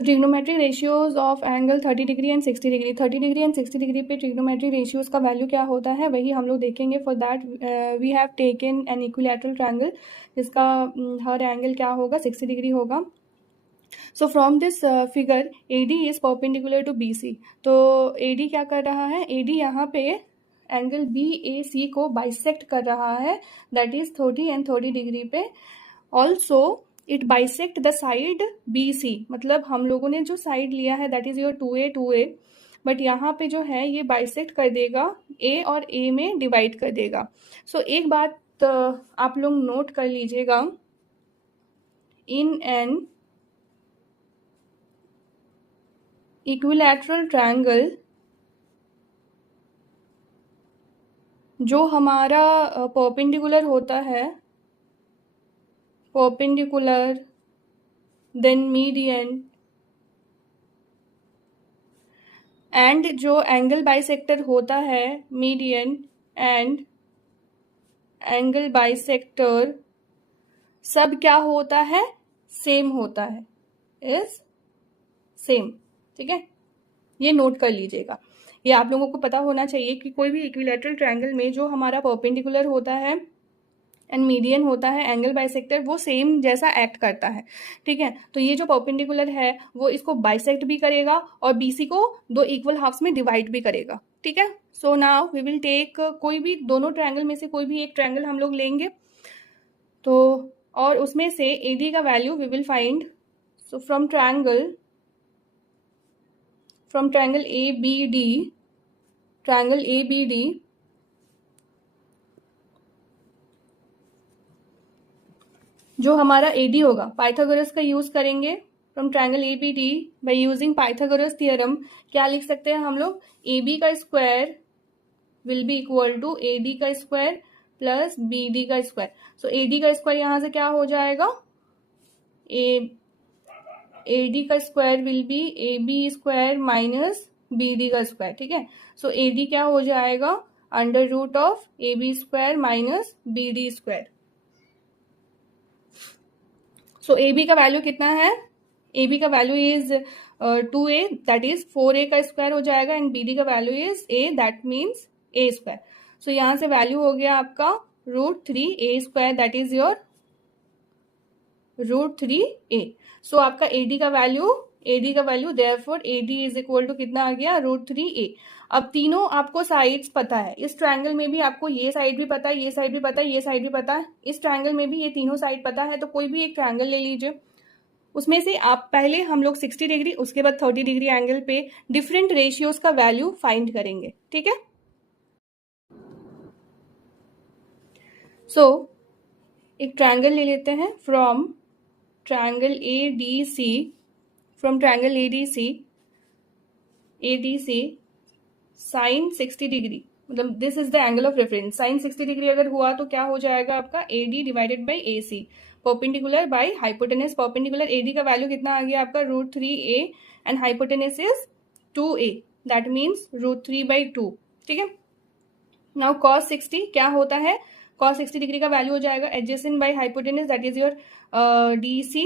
तो trigonometric ratios of angle 30 degree and 60 degree, 30 degree and 60 degree पे trigonometric ratios का value क्या होता है वही हम लोग देखेंगे. For that we have taken an equilateral triangle जिसका हर एंगल क्या होगा 60 डिग्री होगा. So from this figure AD is perpendicular to BC. तो AD क्या कर रहा है, AD यहाँ पे एंगल BAC को बाइसेक्ट कर रहा है, दैट इज 30 एंड 30 डिग्री पे. Also it bisect the side BC, मतलब हम लोगों ने जो साइड लिया है that is your 2A, but यहाँ पे जो है ये बाइसेक्ट कर देगा, A और A में डिवाइड कर देगा. सो एक बात आप लोग नोट कर लीजिएगा, इन एन इक्विलैटरल ट्रायंगल जो हमारा परपेंडिकुलर होता है, परपेंडिकुलर देन मीडियन एंड जो एंगल बाइसेक्टर होता है, मीडियन एंड एंगल बाइसेक्टर, सब क्या होता है, सेम होता है, इज सेम. ठीक है, ये नोट कर लीजिएगा. ये आप लोगों को पता होना चाहिए कि कोई भी इक्विलैटरल ट्रायंगल में जो हमारा परपेंडिकुलर होता है एंड मीडियन होता है, एंगल बाइसेक्टर, वो सेम जैसा एक्ट करता है. ठीक है, तो ये जो परपेंडिकुलर है वो इसको बाइसेक्ट भी करेगा और BC को दो इक्वल हाफ्स में डिवाइड भी करेगा. ठीक है, so now we will take कोई भी दोनों ट्रायंगल में से कोई भी एक ट्रायंगल हम लोग लेंगे, तो और उसमें से AD का value we will find. So from triangle ABD, triangle ABD, जो हमारा AD होगा, पाइथागोरस का यूज करेंगे. From triangle ABD by using Pythagoras theorem क्या लिख सकते हैं हम लोग, AB का square will be equal to AD का स्क्वायर प्लस BD का स्क्वायर. सो AD का स्क्वायर यहाँ से क्या हो जाएगा, AD का square will be AB square minus BD का स्क्वायर. ठीक है, सो AD क्या हो जाएगा, under root of AB square minus BD square. So AB का वैल्यू कितना है, AB का value is 2A, that is 4A का स्क्वायर हो जाएगा, एंड BD का value is A, that means A square. So यहाँ से वैल्यू हो गया आपका √3A square, that is your √3A. So आपका AD का value therefore AD is equal to कितना आ गया, √3A. अब तीनों आपको साइड्स पता है, इस ट्रायंगल में भी आपको ये साइड भी पता है, ये साइड भी पता है, ये साइड भी पता है, इस ट्रायंगल में भी ये तीनों साइड पता है. तो कोई भी एक ट्रायंगल ले लीजिए, उसमें से आप पहले हम लोग 60 डिग्री उसके बाद 30 डिग्री एंगल पे डिफरेंट रेशियोज का वैल्यू फाइंड करेंगे. ठीक है, सो एक ट्रायंगल ले लेते हैं. From triangle ADC sine 60 degree, मतलब this is the angle of reference. Sine 60 degree अगर हुआ तो क्या हो जाएगा आपका, AD divided by AC, perpendicular by hypotenuse. Perpendicular AD का वैल्यू कितना आ गया आपका, √3A, and hypotenuse is 2A, that means √3/2. ठीक है, नाउ cos 60 क्या होता है, cos 60 डिग्री का वैल्यू हो जाएगा adjacent by hypotenuse, that is your DC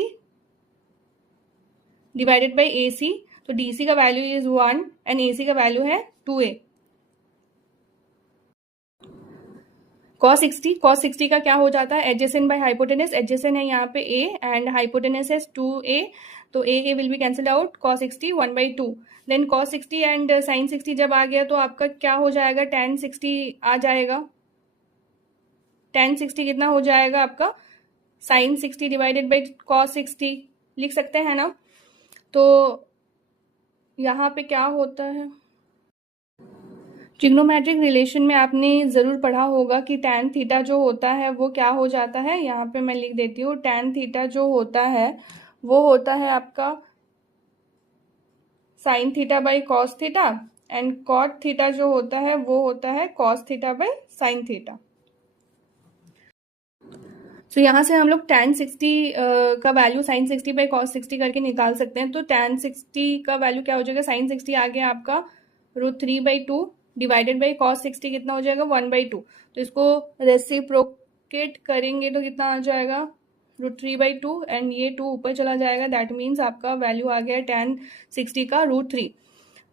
divided by AC. तो DC का वैल्यू इज 1 एंड AC का वैल्यू है 2A. cos 60 का क्या हो जाता है, एडजेसेंट बाय हाइपोटेनस, एडजेसेंट है यहाँ पे A एंड हाइपोटेनस है 2A, तो A will be cancel out, cos 60 1/2. Then cos 60 and sin 60 जब आ गया तो आपका क्या हो जाएगा, tan 60 आ जाएगा. tan 60 कितना हो जाएगा आपका, sin 60 डिवाइडेड बाई cos 60 लिख सकते हैं ना. तो यहाँ पे क्या होता है, ट्रिग्नोमेट्रिक रिलेशन में आपने ज़रूर पढ़ा होगा कि tan थीटा जो होता है वो क्या हो जाता है, यहाँ पे मैं लिख देती हूँ. tan थीटा जो होता है वो होता है आपका sin theta by cos theta, and cot theta जो होता है वो होता है cos theta by sin theta. तो यहाँ से हम लोग tan 60 का वैल्यू sin 60 बाई cos 60 करके निकाल सकते हैं. तो tan 60 का वैल्यू क्या हो जाएगा, sin 60 आ गया आपका √3/2 डिवाइडेड बाई cos 60 कितना हो जाएगा, 1/2. तो इसको रेसिप्रोकेट करेंगे तो कितना आ जाएगा, √3/2 एंड ये 2 ऊपर चला जाएगा, दैट मीन्स आपका वैल्यू आ गया tan 60 का √3।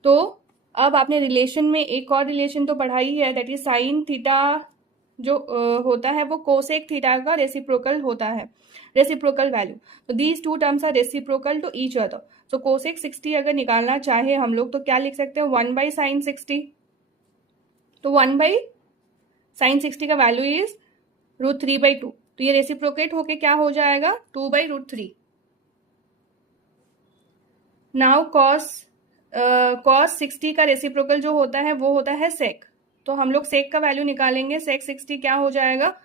तो अब आपने रिलेशन में एक और रिलेशन तो पढ़ा ही है, दैट इज साइन थीटा जो होता है वो कोसेक थीटा का रेसिप्रोकल होता है, रेसिप्रोकल वैल्यू। तो these two terms are reciprocal to each other. तो कोसेक 60 अगर निकालना चाहे हम लोग तो क्या लिख सकते हैं, 1/sin60। तो 1/sin60 का वैल्यू इज √3/2। तो ये रेसिप्रोकेट होके क्या हो जाएगा, 2/√3। नाउ cos 60 का रेसिप्रोकल जो होता है वो होता है sec। तो हम लोग sec का वैल्यू निकालेंगे, sec 60 क्या हो जाएगा,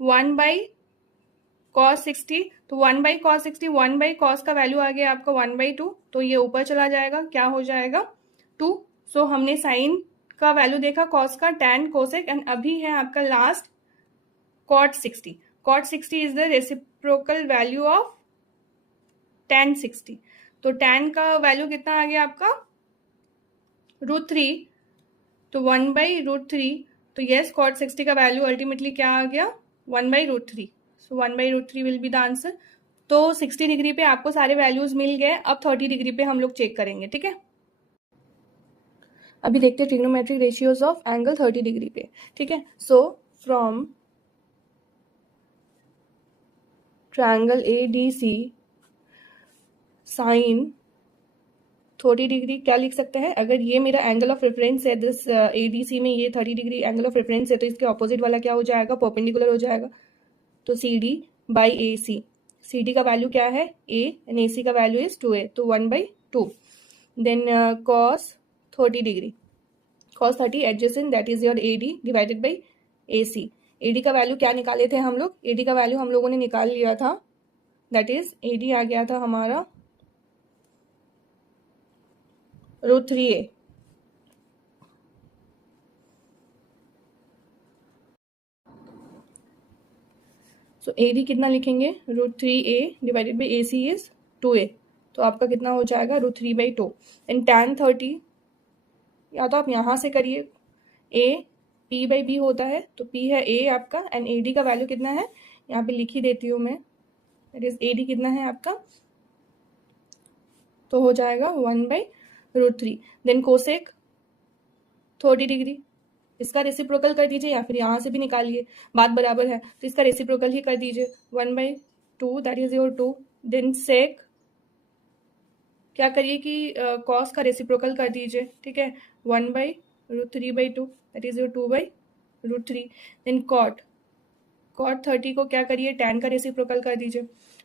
1/cos 60। तो 1/cos 60, 1/cos का वैल्यू आ गया आपका 1/2, तो ये ऊपर चला जाएगा, क्या हो जाएगा 2। सो हमने साइन का वैल्यू देखा, cos का, tan, cosec, एंड अभी है आपका last cot 60। cot 60 is the reciprocal value of tan 60। तो tan का वैल्यू कितना आ गया आपका, √3। तो 1/√3। तो यस, cot 60 का वैल्यू अल्टीमेटली क्या आ गया, 1/√3। सो 1/√3 विल बी द आंसर। तो 60 डिग्री पे आपको सारे वैल्यूज मिल गए। अब 30 डिग्री पे हम लोग चेक करेंगे, ठीक है। अभी देखते हैं trigonometric ratios of angle 30 degree पे, ठीक है। So from triangle ADC sine 30 degree क्या लिख सकते हैं, अगर ये मेरा एंगल ऑफ रेफरेंस है, दिस ADC में ये 30 डिग्री एंगल ऑफ रेफरेंस है, तो इसके ऑपोजिट वाला क्या हो जाएगा, परपेंडिकुलर हो जाएगा। तो CD/AC, CD का वैल्यू क्या है A एंड AC का वैल्यू इज 2A, तो 1/2। Then cos 30 degree, cos 30 adjacent, that is your AD divided by AC। AD का वैल्यू क्या निकाले थे हम लोग, AD का वैल्यू हम लोगों ने निकाल लिया था, दैट इज AD आ गया था हमारा √3A। सो AD कितना लिखेंगे, √3A divided by AC is 2A। तो आपका कितना हो जाएगा, √3/2। एंड tan 30, या तो आप यहाँ से करिए, A P/B होता है, तो P है A आपका, एंड AD का वैल्यू कितना है, यहाँ पे लिख ही देती हूँ मैं, दैट इज AD कितना है आपका, तो हो जाएगा 1/√3। देन कोसेक 30 डिग्री, इसका रेसिप्रोकल कर दीजिए या फिर यहाँ से भी निकालिए, बात बराबर है, तो इसका रेसिप्रोकल ही कर दीजिए, 1/2 that is your 2। Then seg क्या करिए कि कॉस का रेसिप्रोकल कर दीजिए, ठीक है, 1/√3/2 that is your 2/√3। Then cot 30 को क्या करिए, tan का रेसिप्रोकल कर दीजिए,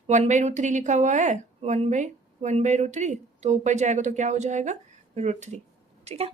1/√3 लिखा हुआ है, 1/√3, तो ऊपर जाएगा तो क्या हो जाएगा, √3, ठीक है।